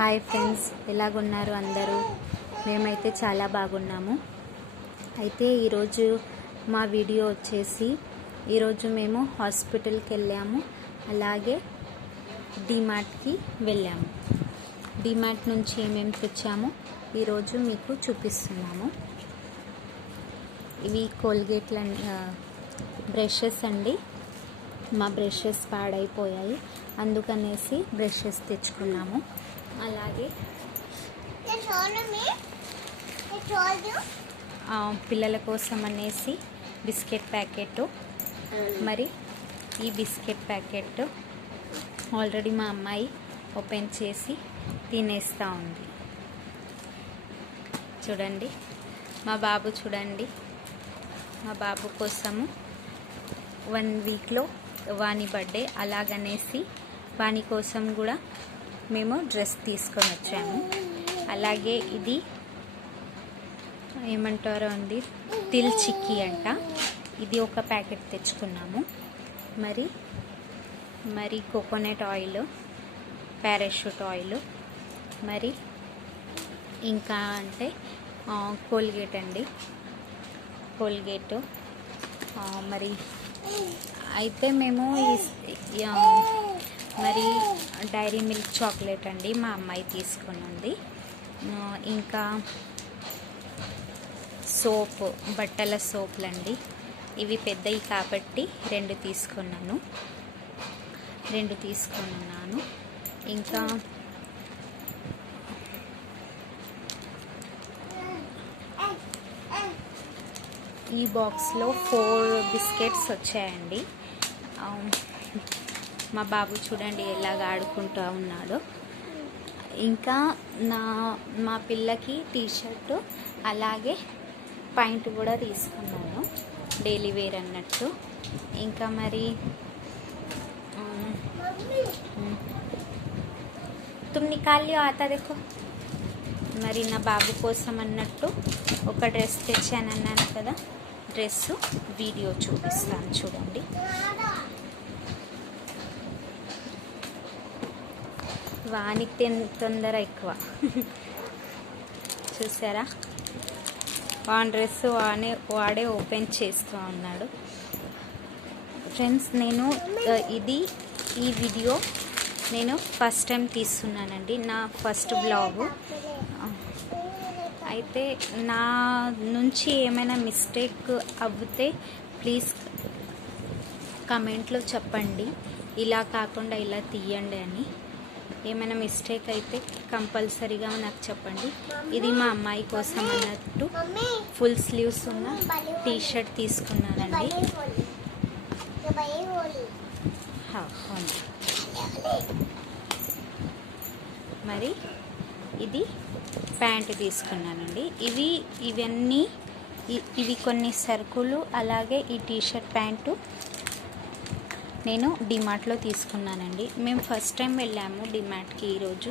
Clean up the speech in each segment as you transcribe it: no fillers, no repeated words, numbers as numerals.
Hi friends, ఎలాగున్నారు అందరూ? మేమైతే చాలా బాగున్నాము. అయితే ఈరోజు మా వీడియో వచ్చేసి ఈరోజు మేము హాస్పిటల్కి వెళ్ళాము, అలాగే డిమార్ట్కి వెళ్ళాము. డిమార్ట్ నుంచి ఏమేమి తెచ్చామో ఈరోజు మీకు చూపిస్తున్నాము. ఇవి కోల్గేట్ల బ్రషెస్ అండి. మా బ్రషెస్ పాడైపోయాయి, అందుకనేసి బ్రషెస్ తెచ్చుకున్నాము. అలాగే పిల్లల కోసం అనేసి బిస్కెట్ ప్యాకెట్, మరి ఈ బిస్కెట్ ప్యాకెట్ ఆల్రెడీ మా అమ్మాయి ఓపెన్ చేసి తినేస్తూ ఉంది. చూడండి, మా బాబు చూడండి, మా బాబు కోసము 1 వీక్లో వాని బర్త్డే, అలాగనేసి వాని కోసం కూడా మేము డ్రెస్ తీసుకొని వచ్చాము. అలాగే ఇది ఏమంటారో అండి, తిల్ చిక్కీ అంట. ఇది ఒక ప్యాకెట్ తెచ్చుకున్నాము. మరి కోకోనట్ ఆయిల్, పారాషూట్ ఆయిల్, మరి ఇంకా అంటే కోల్గేట్ అండి, కోల్గేట్. మరి అయితే మేము మరి డైరీ మిల్క్ చాక్లెట్ అండి మా అమ్మాయి తీసుకుని ఉంది. ఇంకా సోప్, బట్టల సోపులండి. ఇవి పెద్దవి కాబట్టి 2 తీసుకున్నాను. ఇంకా ఈ బాక్స్లో 4 బిస్కెట్స్ వచ్చాయండి. మా బాబు చూడండి ఎలాగ ఆడుకుంటూ ఉన్నాడు. ఇంకా మా పిల్లకి టీషర్టు, అలాగే పాయింట్ కూడా తీసుకున్నాను, డైలీ వేర్ అన్నట్టు. ఇంకా మరి తుమ్ నికాల్ ఆతా దేఖో. మరి నా బాబు కోసం అన్నట్టు ఒక డ్రెస్ తెచ్చానన్నాను కదా, డ్రెస్ వీడియో చూపిస్తాను చూడండి. వానికి తొందర ఎక్కువ. చూసారా, వాన్ డ్రెస్ వాడే ఓపెన్ చేస్తూ ఉన్నాడు. ఫ్రెండ్స్, నేను ఈ వీడియో నేను ఫస్ట్ టైం తీస్తున్నానండి, నా ఫస్ట్ బ్లాగు. అయితే నా నుంచి ఏమైనా మిస్టేక్ అవ్వితే ప్లీజ్ కమెంట్లో చెప్పండి, ఇలా కాకుండా ఇలా తీయండి అని. ఏమైనా మిస్టేక్ అయితే కంపల్సరీగా నాకు చెప్పండి. ఇది మా అమ్మాయి కోసం అన్నట్టు ఫుల్ స్లీవ్స్ ఉన్న టీషర్ట్ తీసుకున్నానండి. మరి ఇది ప్యాంట్ తీసుకున్నానండి. ఇవి కొన్ని సరుకులు, అలాగే ఈ టీషర్ట్ ప్యాంటు నేను డిమార్ట్లో తీసుకున్నానండి. మేము ఫస్ట్ టైం వెళ్ళాము డిమార్ట్కి ఈరోజు.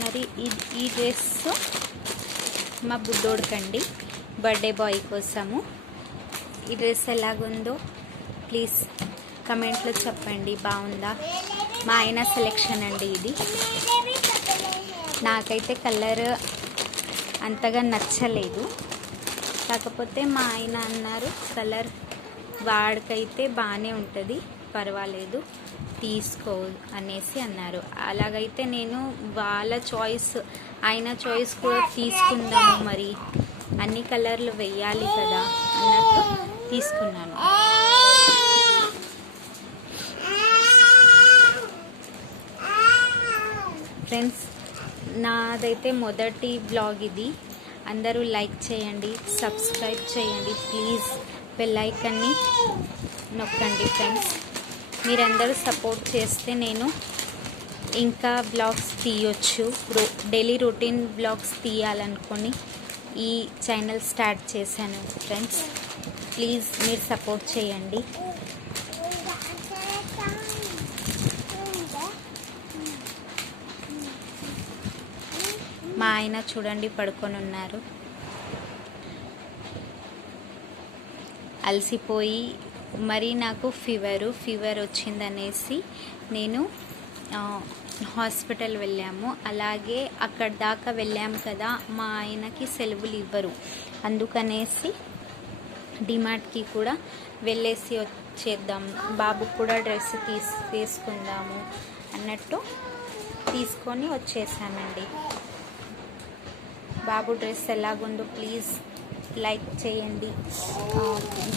మరి ఈ డ్రెస్ మా బుడ్డోడికండి, బర్త్డే బాయ్ కోసము. ఈ డ్రెస్ ఎలాగుందో ప్లీజ్ కమెంట్లో చెప్పండి, బాగుందా? మా ఆయన సెలెక్షన్ అండి ఇది. నాకైతే కలర్ అంతగా నచ్చలేదు, కాకపోతే మా ఆయన అన్నారు కలర్ వాడికైతే బాగానే ఉంటుంది, పర్వాలేదు తీసుకో అనేసి అన్నారు. అలాగైతే నేను వాళ్ళ చాయిస్, ఆయన చాయిస్ కూడా తీసుకుందాము, మరి అన్ని కలర్లు వెయ్యాలి కదా అన్నట్టు తీసుకున్నాను. ఫ్రెండ్స్, నాదైతే మొదటి బ్లాగ్ ఇది. అందరూ లైక్ చేయండి, సబ్స్క్రైబ్ చేయండి ప్లీజ్, బెల్ ఐకాన్ని నొక్కండి ఫ్రెండ్స్. మీరందరూ సపోర్ట్ చేస్తే నేను ఇంకా బ్లాగ్స్ తీయొచ్చు. డైలీ రొటీన్ బ్లాగ్స్ తీయాలనుకొని ఈ ఛానల్ స్టార్ట్ చేశాను ఫ్రెండ్స్. ప్లీజ్ మీరు సపోర్ట్ చేయండి. మా ఆయన చూడండి పడుకొని ఉన్నారు. అలసిపోయి మరి నాకు ఫీవర్ వచ్చిందనేసి నేను హాస్పిటల్ వెళ్ళాము. అలాగే అక్కడ దాకా వెళ్ళాము కదా, మా ఆయనకి సెలవులు ఇవ్వరు. అందుకనేసి డిమార్ట్కి కూడా వెళ్ళేసి వచ్చేద్దాం, బాబుకు కూడా డ్రెస్ తీసుకుందాము అన్నట్టు తీసుకొని వచ్చేసామండి. బాబు డ్రెస్ ఎలాగుందో ప్లీజ్ లైక్ చేయండి,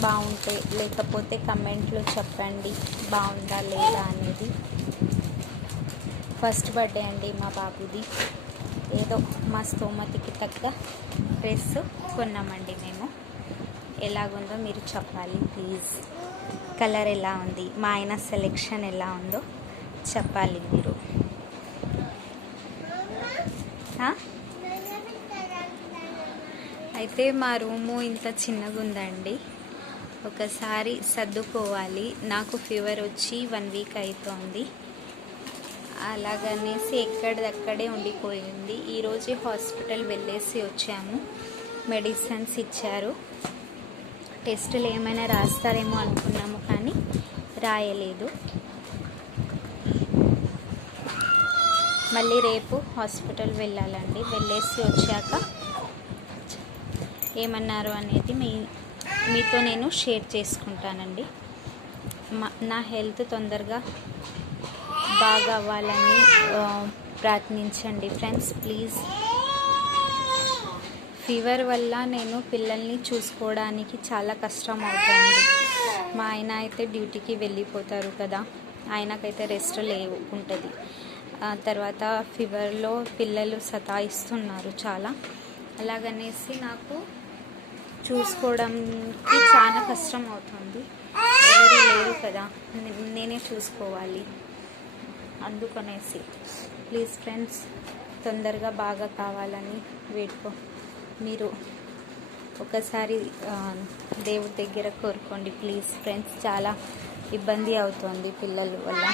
బాగుంటే, లేకపోతే కమెంట్లో చెప్పండి బాగుందా లేదా అనేది. ఫస్ట్ బర్త్డే అండి మా బాబుది. ఏదో మా స్తోమతికి తగ్గ డ్రెస్ కొన్నామండి మేము. ఎలాగుందో మీరు చెప్పాలి ప్లీజ్. కలర్ ఎలా ఉంది, మా ఆయన సెలెక్షన్ ఎలా ఉందో చెప్పాలి మీరు. అయితే మా రూము ఇంత చిన్నగా ఉందండి, ఒకసారి సర్దుకోవాలి. నాకు ఫీవర్ వచ్చి 1 వీక్ అవుతోంది. అలాగనేసి ఎక్కడిదక్కడే ఉండిపోయింది. ఈరోజు హాస్పిటల్ వెళ్ళేసి వచ్చాము, మెడిసిన్స్ ఇచ్చారు. టెస్టులు ఏమైనా రాస్తారేమో అనుకున్నాము కానీ రాయలేదు. మళ్ళీ రేపు హాస్పిటల్ వెళ్ళాలండి. వెళ్ళేసి వచ్చాక ఏమన్నారు అనేది మీతో నేను షేర్ చేసుకుంటానండి. నా హెల్త్ తొందరగా బాగా అవ్వాలని ప్రార్థించండి ఫ్రెండ్స్ ప్లీజ్. ఫీవర్ వల్ల నేను పిల్లల్ని చూసుకోవడానికి చాలా కష్టం అవుతుంది. మా ఆయన అయితే డ్యూటీకి వెళ్ళిపోతారు కదా, ఆయనకైతే రెస్ట్ ఉంటుంది. తర్వాత ఫీవర్లో పిల్లలు సతాయిస్తున్నారు చాలా. అలాగనేసి నాకు చూసుకోవడానికి చాలా కష్టం అవుతుంది. ఎవరు లేరు కదా, నేనే చూసుకోవాలి. అందుకనేసి ప్లీజ్ ఫ్రెండ్స్, తొందరగా బాగా కావాలని మీరు ఒకసారి దేవుడి దగ్గర కోరుకోండి ప్లీజ్ ఫ్రెండ్స్. చాలా ఇబ్బంది అవుతుంది పిల్లల వల్ల.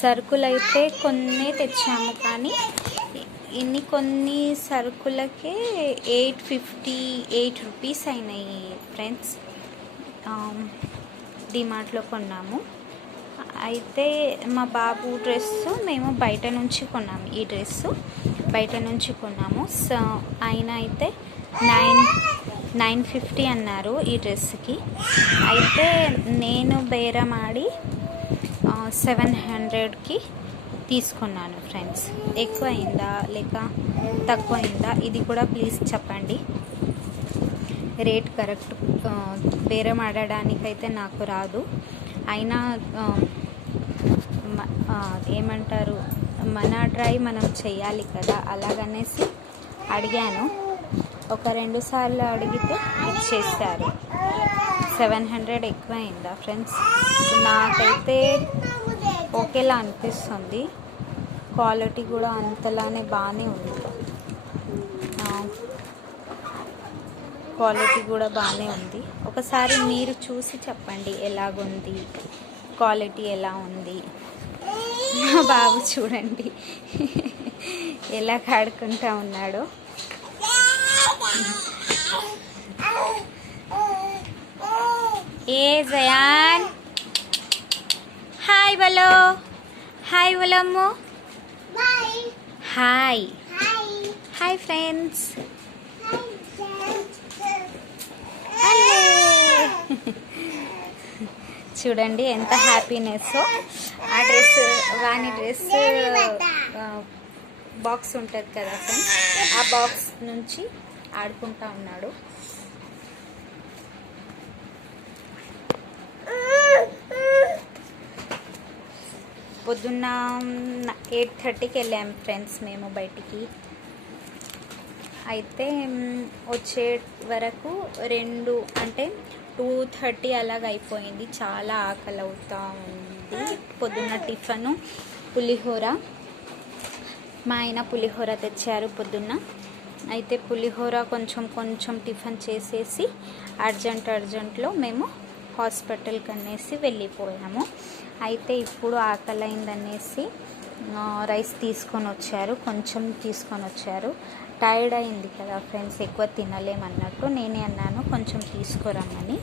సరుకులు అయితే కొన్నే తెచ్చాము కానీ కొన్ని సరుకులకే 858 రూపీస్ అయినాయి ఫ్రెండ్స్. డిమార్ట్లో కొన్నాము. అయితే మా బాబు డ్రెస్సు మేము బయట నుంచి కొన్నాము. ఈ డ్రెస్సు బయట నుంచి కొన్నాము. సో ఆయన అయితే 950 అన్నారు ఈ డ్రెస్కి. అయితే నేను బేరం ఆడి 700కి తీసుకున్నాను ఫ్రెండ్స్. ఎక్కువ అయిందా లేక తక్కువ అయిందా ఇది కూడా ప్లీజ్ చెప్పండి. రేట్ కరెక్ట్ బేరం ఆడడానికైతే నాకు రాదు. అయినా ఏమంటారు, మన ట్రై మనం చెయ్యాలి కదా. అలాగనేసి అడిగాను. 1-2 సార్లు అడిగితే ఇచ్చేస్తారు. 700 ఎక్కువ అయిందా ఫ్రెండ్స్? నాకైతే ఓకేలా అనిపిస్తుంది. క్వాలిటీ కూడా అంతలానే బాగానే ఉంది. క్వాలిటీ కూడా బాగానే ఉంది. ఒకసారి మీరు చూసి చెప్పండి ఎలాగుంది, క్వాలిటీ ఎలా ఉంది. మా బాబు చూడండి ఎలా ఆడుకుంటా ఉన్నాడో. ఏ జయాన్ హాయ్ బలో, హాయ్ బలమ్ము, హాయ్ హాయ్ ఫ్రెండ్స్. చూడండి ఎంత హ్యాపీనెస్. ఆ డ్రెస్ వాని డ్రెస్ బాక్స్ ఉంటుంది కదా ఫ్రెండ్స్, ఆ బాక్స్ నుంచి ఆడుకుంటా ఉన్నాడు. పొద్దున్న 8:30కి వెళ్ళాము ఫ్రెండ్స్ మేము బయటికి. అయితే వచ్చే వరకు 2:30 అలాగ అయిపోయింది. చాలా ఆకలి అవుతూ ఉంది. పొద్దున్న టిఫను పులిహోర, మా ఆయన పులిహోర తెచ్చారు పొద్దున్న. అయితే పులిహోర కొంచెం టిఫిన్ చేసేసి అర్జెంట్లో మేము హాస్పిటల్కి అనేసి వెళ్ళిపోయాము. అయితే ఇప్పుడు ఆకలి అయిందనేసి రైస్ కొంచెం తీసుకొని వచ్చారు. టైర్డ్ అయింది కదా ఫ్రెండ్స్, ఎక్కువ తినలేమన్నట్టు నేనే అన్నాను కొంచెం తీసుకురమ్మని.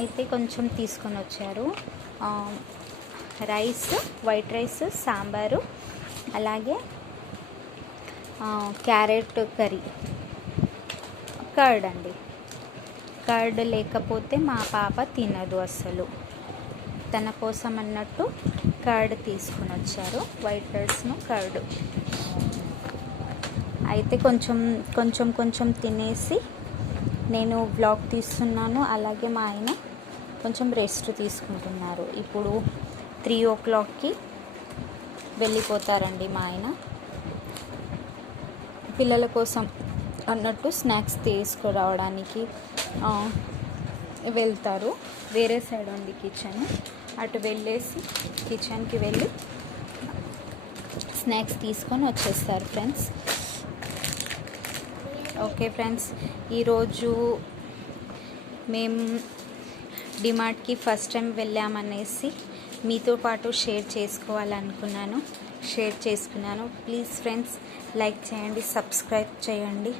అయితే కొంచెం తీసుకొని వచ్చారు. రైస్, వైట్ రైస్, సాంబారు, అలాగే క్యారెట్ కర్రీ, కర్డ్ అండి. కర్డ్ లేకపోతే మా పాప తినదు అసలు. తన కోసం అన్నట్టు కర్డ్ తీసుకుని వచ్చారు, వైట్ రైస్ను కర్డ్. అయితే కొంచెం తినేసి నేను వ్లాగ్ తీస్తున్నాను. అలాగే మా ఆయన కొంచెం రెస్ట్ తీసుకుంటున్నారు. ఇప్పుడు 3 o'clockకి వెళ్ళిపోతారండి మా ఆయన. పిల్లల కోసం అన్నట్టు స్నాక్స్ తీసుకురావడానికి వెళ్తారు. వేరే సైడ్ ఉంది కిచెన్, అటు వెళ్ళేసి కిచెన్కి వెళ్ళి స్నాక్స్ తీసుకొని వచ్చేస్తారు ఫ్రెండ్స్. ఓకే ఫ్రెండ్స్, ఈరోజు మేము డిమార్ట్కి ఫస్ట్ టైం వెళ్ళామనేసి మీతో పాటు షేర్ చేసుకున్నాను. ప్లీజ్ ఫ్రెండ్స్, లైక్ చేయండి, సబ్స్క్రైబ్ చేయండి,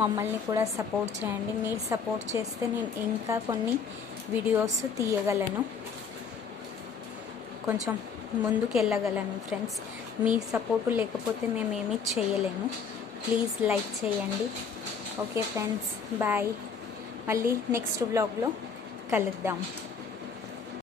మమ్మల్ని కూడా సపోర్ట్ చేయండి. మీరు సపోర్ట్ చేస్తే నేను ఇంకా కొన్ని వీడియోస్ తీయగలను, కొంచెం ముందుకు వెళ్ళగలను ఫ్రెండ్స్. మీ సపోర్టు లేకపోతే మేమేమీ చేయలేము. ప్లీజ్ లైక్ చేయండి. Okay friends, bye. మళ్ళీ నెక్స్ట్ వ్లాగ్లో కలుద్దాం.